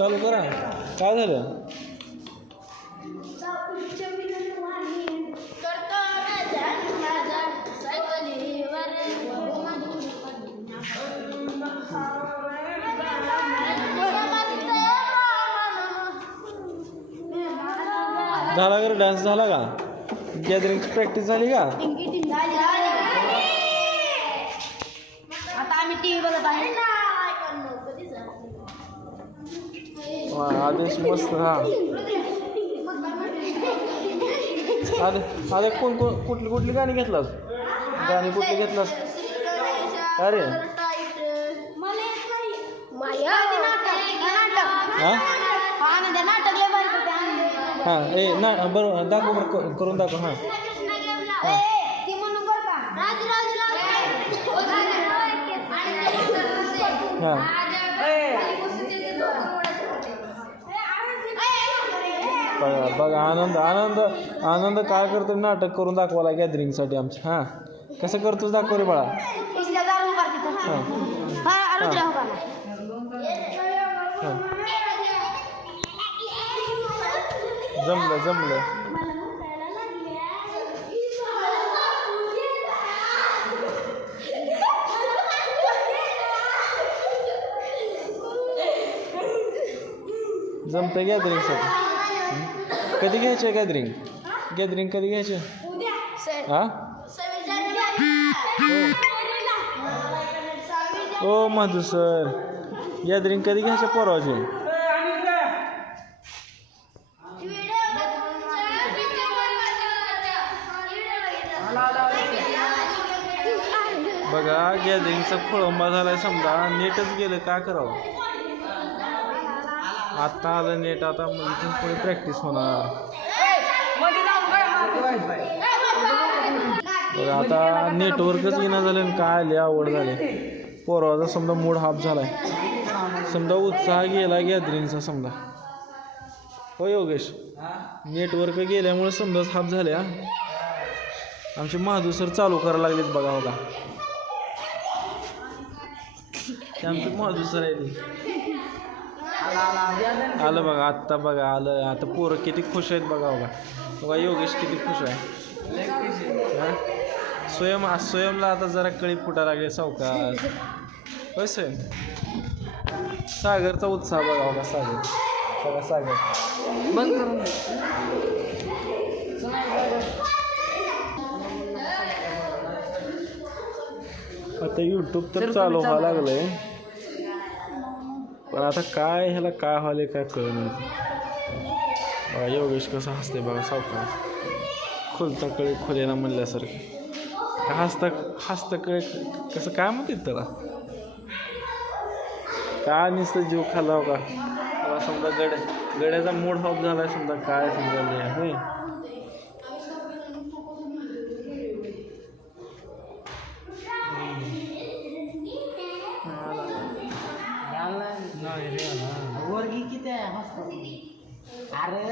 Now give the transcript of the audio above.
चालू करा. काय झालं? झाला का डान्स झाला का? गॅदरिंगची प्रॅक्टिस झाली का? आता आम्ही टीव्ही बघत आहे. आदेश मस्त. हा आदेश कोण कुठली गाणी घेतलास? गाणी कुठली घेतलास? अरे हां ए ना बरोबर दाखव बरं करून दाखव. हां हां बघा आनंद आनंद आनंद काय करतो नाटक करून दाखवायला गॅदरिंगसाठी आमचं. हां कसं करतोस दाखव रे बाळा. जमलं जमलं. जमतं गॅदरिंगसाठी. कधी घ्यायचे गॅदरिंग कधी घ्यायचे? हां ओ मधु सर गॅदरिंग कधी घ्यायचे परवाचे? बघा गॅदरिंगचा खोळंबा झालाय समजा. नेटच गेलं काय करावं? आता आलं नेट. आता इथून पुढे प्रॅक्टिस होणार. बघा आता नेटवर्कच येणं झालं. काय लय आवड झाले. पोराचा समजा मूड हाफ झालाय. समजा उत्साह गेला गॅदरिंगचा समजा. हो योगेश नेटवर्क गेल्यामुळे समजाच हाफ झाले. आमचे महादू सर चालू करायला लागलेत बघा. बघा ते आमचे महादू सर आहे. आलं बघा आत्ता. बघा आलं आता. पोरं किती खुश आहेत बघा. बघा बघा योगेश किती खुश आहे. स्वयंला आता जरा कळी फुटायला लागले सावकाश. होय स्वयं. सागरचा उत्साह बघा. बघा सागर. बघा सागर बंद करून आता यूट्यूब तर चालू व्हायला लागलंय. पण आता काय ह्याला काय व्हायला काय कळत नाही. बघा योगेश कसं हसते बघा सावकाश. खुलता कळे खुलेना म्हणल्यासारखं. हसता कळे कसं काय म्हणतात त्याला? काय नुसतं जीव खाल्ला हो का. समजा गड्याचा मूड ऑफ झाला समजा. काय समजा होय. वर्गी किती आहे? अरे